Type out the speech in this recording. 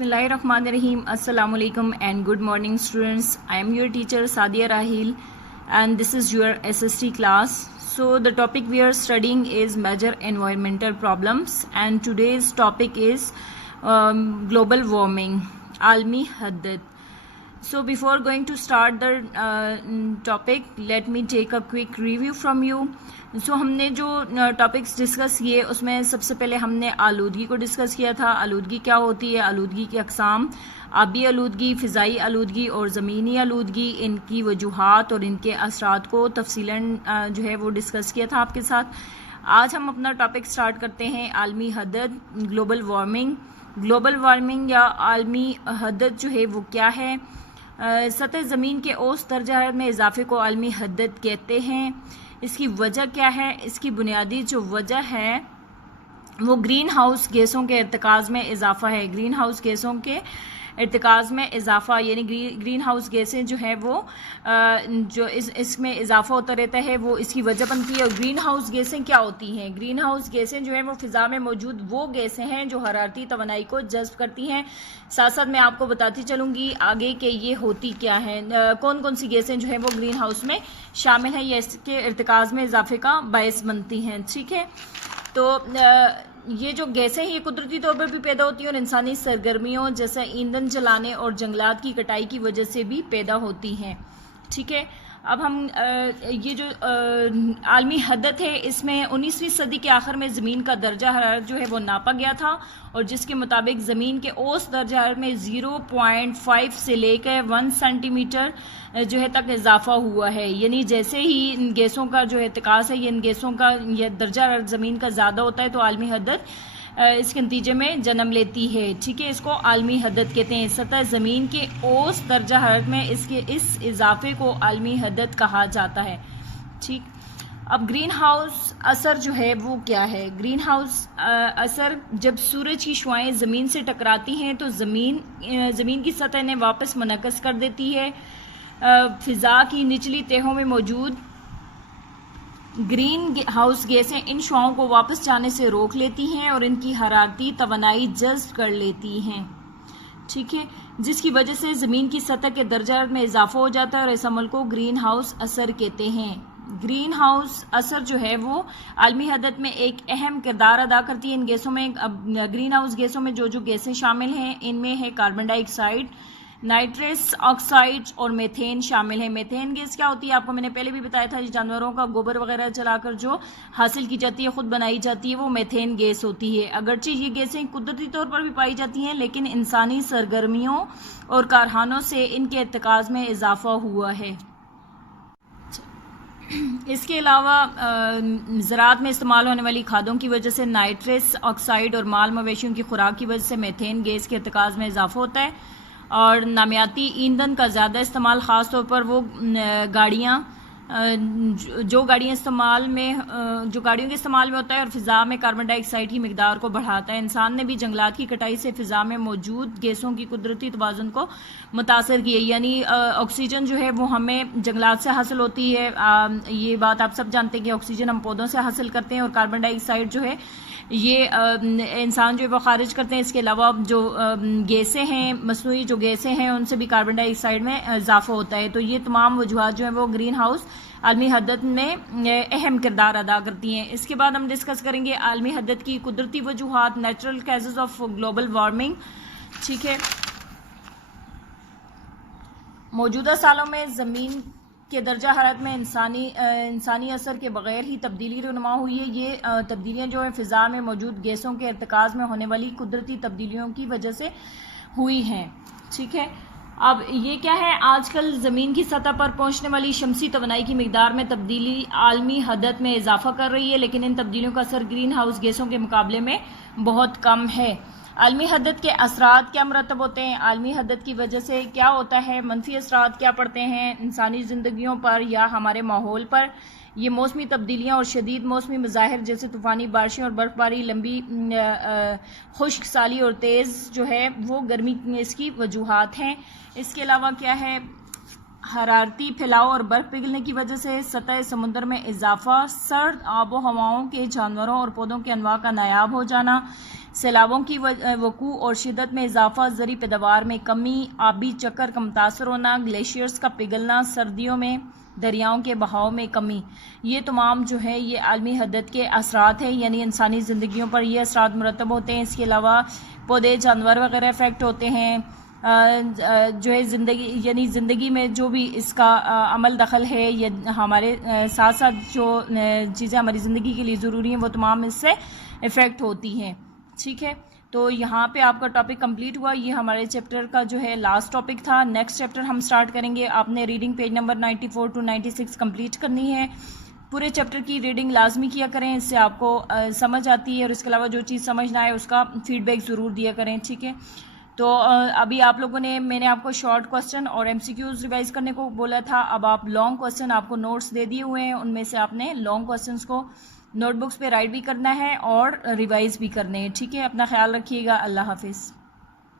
Bismillahirrahmanirrahim. Assalamu alaikum and good morning students. I am your teacher Sadia Rahil and this is your SST class. So the topic we are studying is major environmental problems and today's topic is global warming, almi haddad. So before going to start the topic, let me take a quick review from you. So हमने जो topics discuss किए उसमें सबसे पहले हमने आलूदगी को discuss किया था. आलूदगी क्या होती है, आलूदगी की अक़साम, आबी आलूदगी, फ़िज़ाई आलूदगी और ज़मीनी आलूदगी, इनकी वजूहात और इनके असरात को तफसीलन जो है वो डिस्कस किया था आपके साथ. आज हम अपना टॉपिक स्टार्ट करते हैं आलमी हदद, ग्लोबल वार्मिंग. ग्लोबल वार्मिंग या आलमी हदद जो है वो क्या है? सतह ज़मीन के औसत दर्जा हरारत में इजाफे को आलमी हदद कहते हैं. इसकी वजह क्या है? इसकी बुनियादी जो वजह है वो ग्रीन हाउस गैसों के इर्तिकाज़ में इजाफा है. ग्रीन हाउस गैसों के इर्तिकाज़ में इजाफा यानी ग्रीन हाउस गैसें जो है वो जो इसमें इजाफा होता रहता है वो इसकी वजह बनती है. और ग्रीन हाउस गैसें क्या होती हैं? ग्रीन हाउस गैसें जो हैं वो फ़िज़ा में मौजूद वो गैसें हैं जो हरारती तवानाई को जज़्ब करती हैं. साथ साथ मैं आपको बताती चलूँगी आगे कि ये होती क्या है, कौन कौन सी गैसें जो हैं वो ग्रीन हाउस में शामिल हैं या इसके इर्तिकाज़ में इजाफे का बायस बनती हैं. ठीक है, तो ये जो गैसें हैं ये कुदरती तौर पर भी पैदा होती हैं और इंसानी सरगर्मियों जैसे ईंधन जलाने और जंगलात की कटाई की वजह से भी पैदा होती हैं. ठीक है, अब हम ये जो आलमी हदद है इसमें 19वीं सदी के आखिर में ज़मीन का दर्जा हरारत जो है वो नापा गया था और जिसके मुताबिक ज़मीन के औसत दर्जा हरारत में 0.5 से लेकर 1 सेंटीमीटर जो है तक इजाफा हुआ है. यानी जैसे ही इन गैसों का जो इर्तिकाज़ है ये इन गैसों का ये दर्जा हरारत ज़मीन का ज़्यादा होता है तो आलमी हदद इसके नतीजे में जन्म लेती है. ठीक है, इसको आलमी हदद कहते हैं. सतह ज़मीन के औसत दर्जा हरारत में इस इजाफे को आलमी हदद कहा जाता है. ठीक, अब ग्रीन हाउस असर जो है वो क्या है? ग्रीन हाउस असर जब सूरज की शुआएं ज़मीन से टकराती हैं तो ज़मीन की सतह ने वापस मनकस कर देती है. फ़िज़ा की निचली तहों में मौजूद ग्रीन हाउस गैसें इन शुआओं को वापस जाने से रोक लेती हैं और इनकी हरारती तवानाई जज़्ब कर लेती हैं. ठीक है, जिसकी वजह से ज़मीन की सतह के दर्जा में इजाफा हो जाता है और इस अमल को ग्रीन हाउस असर कहते हैं. ग्रीन हाउस असर जो है वो आलमी हदद में एक अहम किरदार अदा करती है. इन गैसों में ग्रीन हाउस गैसों में जो गैसें शामिल हैं इनमें है कार्बन डाइऑक्साइड, नाइट्रस ऑक्साइड और मेथेन शामिल है. मेथेन गैस क्या होती है आपको मैंने पहले भी बताया था, जानवरों का गोबर वगैरह जलाकर जो हासिल की जाती है, खुद बनाई जाती है, वो मेथेन गैस होती है. अगरचे ये गैसें कुदरती तौर पर भी पाई जाती हैं लेकिन इंसानी सरगर्मियों और कारखानों से इनके इर्तिकाज़ में इजाफा हुआ है. इसके अलावा ज़राअत में इस्तेमाल होने वाली खादों की वजह से नाइट्रस ऑक्साइड और माल मवेशियों की खुराक की वजह से मेथेन गैस के इर्तिकाज़ में इजाफा होता है. और नामियाती ईंधन का ज़्यादा इस्तेमाल ख़ास तौर पर वो गाड़ियाँ जो गाड़ियों के इस्तेमाल में होता है और फ़िज़ा में कार्बन डाइऑक्साइड की मिकदार को बढ़ाता है. इंसान ने भी जंगलात की कटाई से फ़िज़ा में मौजूद गैसों की कुदरती तवाज़ुन को मुतासर किया. यानी ऑक्सीजन जो है वो हमें जंगलात से हासिल होती है. ये बात आप सब जानते हैं कि ऑक्सीजन हम पौधों से हासिल करते हैं और कार्बन डाइऑक्साइड जो है ये इंसान जो है वो खारिज करते हैं. इसके अलावा जो गैसें हैं, मसनूई जो गैसें हैं उनसे भी कार्बन डाइऑक्साइड में इजाफा होता है. तो ये तमाम वजूहात जो है वो ग्रीन हाउस आलमी हदद में अहम किरदार अदा करती हैं. इसके बाद हम डिस्कस करेंगे आलमी हदद की कुदरती वजूहात, natural causes of global warming. ठीक है, मौजूदा सालों में ज़मीन के दर्जा हरारत में इंसानी असर के बगैर ही तब्दीली रुनुमा हुई है. ये तब्दीलियाँ जो हैं फ़िज़ा में मौजूद गैसों के इर्तिकाज़ में होने वाली कुदरती तब्दीलियों की वजह से हुई हैं. ठीक है, अब ये क्या है? आजकल ज़मीन की सतह पर पहुँचने वाली शमसी तवानाई की मिकदार में तब्दीली आलमी हदद में इजाफा कर रही है लेकिन इन तब्दीलियों का असर ग्रीन हाउस गैसों के मुकाबले में बहुत कम है. आलमी हदद के असरात क्या मुरतब होते हैं? आलमी हदद की वजह से क्या होता है? मनफी असरात क्या पड़ते हैं इंसानी ज़िंदगियों पर या हमारे माहौल पर? ये मौसमी तब्दीलियाँ और शदीद मौसमी मज़ाहिर जैसे तूफ़ानी बारिशें और बर्फ़बारी, लंबी खुश्क साली और तेज़ जो है वो गर्मी इसकी वजूहात हैं. इसके अलावा क्या है? हरारती फैलाव और बर्फ़ पिघलने की वजह से सतह समुद्र में इजाफा, सर्द आबो हवाओं के जानवरों और पौधों के अनवा का नायाब हो जाना, سیلابوں کی وقوع اور شدت میں اضافہ، زرعی پیداوار میں کمی، آبی چکر کا متاثر ہونا، گلیشیئرز کا پگھلنا، سردیوں میں دریاؤں کے بہاؤ میں کمی. یہ تمام جو ہے یہ عالمی حدت کے اثرات ہیں، یعنی انسانی زندگیوں پر یہ اثرات مرتب ہوتے ہیں. اس کے علاوہ پودے جانور وغیرہ افیکٹ ہوتے ہیں. جو ہے زندگی میں جو بھی اس کا عمل دخل ہے، یہ ہمارے ساتھ ساتھ جو چیزیں ہماری زندگی کے لیے ضروری ہیں وہ تمام اس سے افیکٹ ہوتی ہیں. ٹھیک ہے، تو یہاں پہ آپ کا ٹاپک کمپلیٹ ہوا. یہ ہمارے چیپٹر کا جو ہے لاسٹ ٹاپک تھا. نیکسٹ چیپٹر ہم سٹارٹ کریں گے. آپ نے reading page number 94 to 96 complete کرنی ہے. پورے چیپٹر کی ریڈنگ لازمی کیا کریں، اس سے آپ کو سمجھ آتی ہے، اور اس کے علاوہ جو چیز سمجھ نہ آئے اس کا فیڈ بیک ضرور دیا کریں. ٹھیک ہے، تو ابھی آپ لوگوں نے، میں نے آپ کو شارٹ کوسچن اور MCQs ریوائز کرنے کو بولا تھا. اب آپ لانگ کوسچن، آپ کو نوٹس دے دیے ہوئے ہیں، ان میں سے آپ نے لانگ کوسچنس کو نوٹ بکس پہ رائٹ بھی کرنا ہے اور ریوائز بھی کرنے ہیں. ٹھیک ہے، اپنا خیال رکھیے گا. اللہ حافظ.